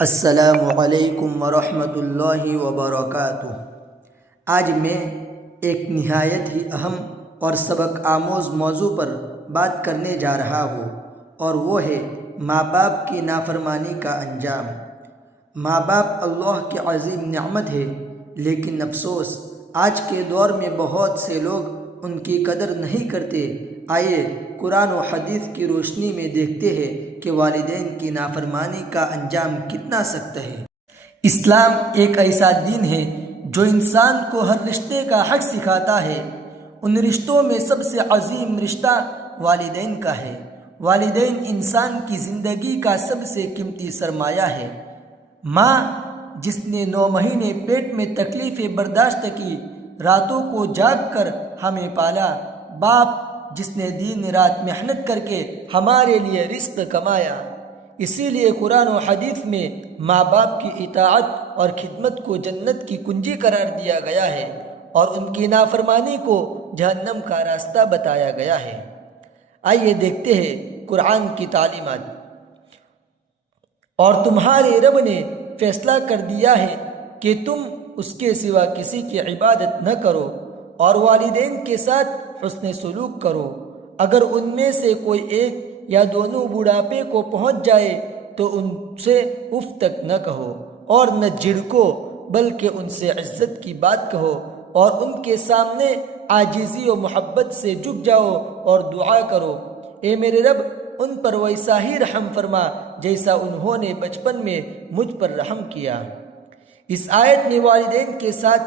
السلام علیکم ورحمۃ اللہ وبرکاتہ۔ آج میں ایک نہایت ہی اہم اور سبق آموز موضوع پر بات کرنے جا رہا ہوں، اور وہ ہے ماں باپ کی نافرمانی کا انجام۔ ماں باپ اللہ کی عظیم نعمت ہے، لیکن افسوس آج کے دور میں بہت سے لوگ ان کی قدر نہیں کرتے۔ آئیے قرآن و حدیث کی روشنی میں دیکھتے ہیں کہ والدین کی نافرمانی کا انجام کتنا سخت ہے۔ اسلام ایک ایسا دین ہے جو انسان کو ہر رشتے کا حق سکھاتا ہے۔ ان رشتوں میں سب سے عظیم رشتہ والدین کا ہے۔ والدین انسان کی زندگی کا سب سے قیمتی سرمایہ ہے۔ ماں جس نے 9 مہینے پیٹ میں تکلیفیں برداشت کی، راتوں کو جاگ کر ہمیں پالا، باپ جس نے دن رات محنت کر کے ہمارے لیے رزق کمایا۔ اسی لیے قرآن و حدیث میں ماں باپ کی اطاعت اور خدمت کو جنت کی کنجی قرار دیا گیا ہے، اور ان کی نافرمانی کو جہنم کا راستہ بتایا گیا ہے۔ آئیے دیکھتے ہیں قرآن کی تعلیمات۔ اور تمہارے رب نے فیصلہ کر دیا ہے کہ تم اس کے سوا کسی کی عبادت نہ کرو، اور والدین کے ساتھ حسن سلوک کرو۔ اگر ان میں سے کوئی ایک یا دونوں بڑھاپے کو پہنچ جائے تو ان سے اف تک نہ کہو اور نہ جھڑکو، بلکہ ان سے عزت کی بات کہو، اور ان کے سامنے عاجزی و محبت سے جھک جاؤ اور دعا کرو، اے میرے رب ان پر ویسا ہی رحم فرما جیسا انہوں نے بچپن میں مجھ پر رحم کیا۔ اس آیت میں والدین کے ساتھ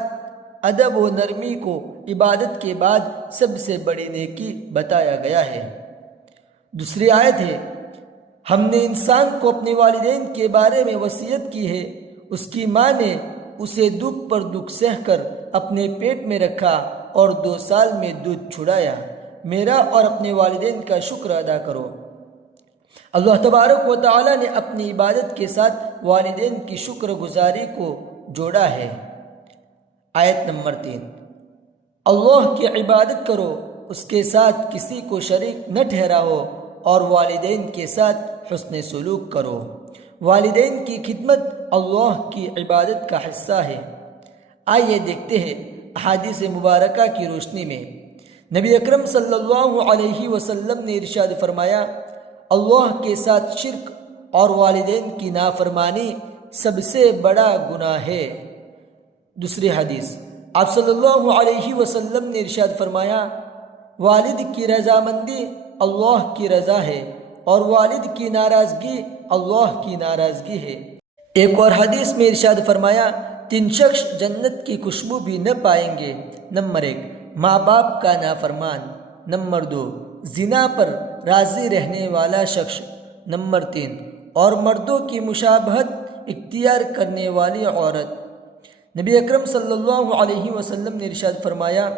ادب و نرمی کو عبادت کے بعد سب سے بڑی نیکی بتایا گیا ہے۔ دوسری آیت ہے، ہم نے انسان کو اپنے والدین کے بارے میں وصیت کی ہے۔ اس کی ماں نے اسے دکھ پر دکھ سہ کر اپنے پیٹ میں رکھا اور 2 سال میں دودھ چھڑایا۔ میرا اور اپنے والدین کا شکر ادا کرو۔ اللہ تبارک و تعالی نے اپنی عبادت کے ساتھ والدین کی شکر گزاری کو جوڑا ہے۔ آیت نمبر 3، اللہ کی عبادت کرو، اس کے ساتھ کسی کو شریک نہ ٹھہراؤ، اور والدین کے ساتھ حسن سلوک کرو۔ والدین کی خدمت اللہ کی عبادت کا حصہ ہے۔ آئیے دیکھتے ہیں احادیث مبارکہ کی روشنی میں۔ نبی اکرم صلی اللہ علیہ وسلم نے ارشاد فرمایا، اللہ کے ساتھ شرک اور والدین کی نافرمانی سب سے بڑا گناہ ہے۔ دوسری حدیث، آپ صلی اللہ علیہ وسلم نے ارشاد فرمایا، والد کی رضامندی اللہ کی رضا ہے، اور والد کی ناراضگی اللہ کی ناراضگی ہے۔ ایک اور حدیث میں ارشاد فرمایا، 3 شخص جنت کی خوشبو بھی نہ پائیں گے۔ نمبر 1، ماں باپ کا نافرمان۔ نمبر 2، زنا پر راضی رہنے والا شخص۔ نمبر 3، اور مردوں کی مشابہت اختیار کرنے والی عورت۔ نبی اکرم صلی اللہ علیہ وسلم نے ارشاد فرمایا،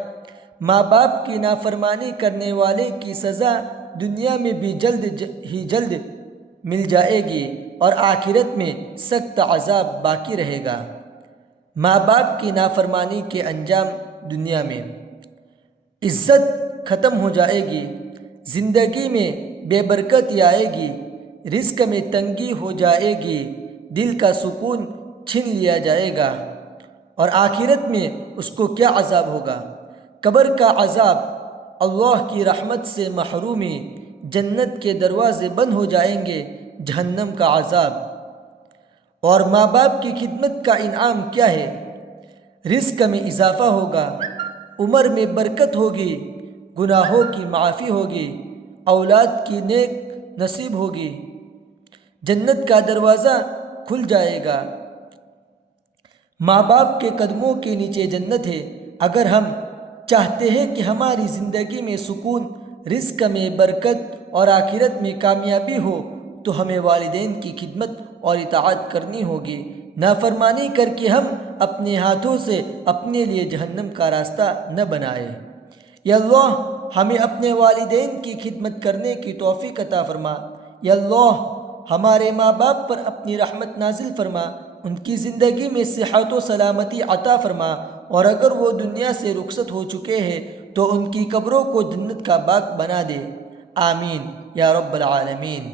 ماں باپ کی نافرمانی کرنے والے کی سزا دنیا میں بھی جلد مل جائے گی، اور آخرت میں سخت عذاب باقی رہے گا۔ ماں باپ کی نافرمانی کے انجام، دنیا میں عزت ختم ہو جائے گی، زندگی میں بے برکتی آئے گی، رزق میں تنگی ہو جائے گی، دل کا سکون چھین لیا جائے گا، اور آخرت میں اس کو کیا عذاب ہوگا؟ قبر کا عذاب، اللہ کی رحمت سے محرومی، جنت کے دروازے بند ہو جائیں گے، جہنم کا عذاب۔ اور ماں باپ کی خدمت کا انعام کیا ہے؟ رزق میں اضافہ ہوگا، عمر میں برکت ہوگی، گناہوں کی معافی ہوگی، اولاد کی نیک نصیب ہوگی، جنت کا دروازہ کھل جائے گا۔ ماں باپ کے قدموں کے نیچے جنت ہے۔ اگر ہم چاہتے ہیں کہ ہماری زندگی میں سکون، رزق میں برکت اور آخرت میں کامیابی ہو، تو ہمیں والدین کی خدمت اور اطاعت کرنی ہوگی۔ نافرمانی کر کے ہم اپنے ہاتھوں سے اپنے لیے جہنم کا راستہ نہ بنائیں۔ یا اللہ ہمیں اپنے والدین کی خدمت کرنے کی توفیق عطا فرما۔ یا اللہ ہمارے ماں باپ پر اپنی رحمت نازل فرما، ان کی زندگی میں صحت و سلامتی عطا فرما، اور اگر وہ دنیا سے رخصت ہو چکے ہیں تو ان کی قبروں کو جنت کا باغ بنا دے۔ آمین یا رب العالمین۔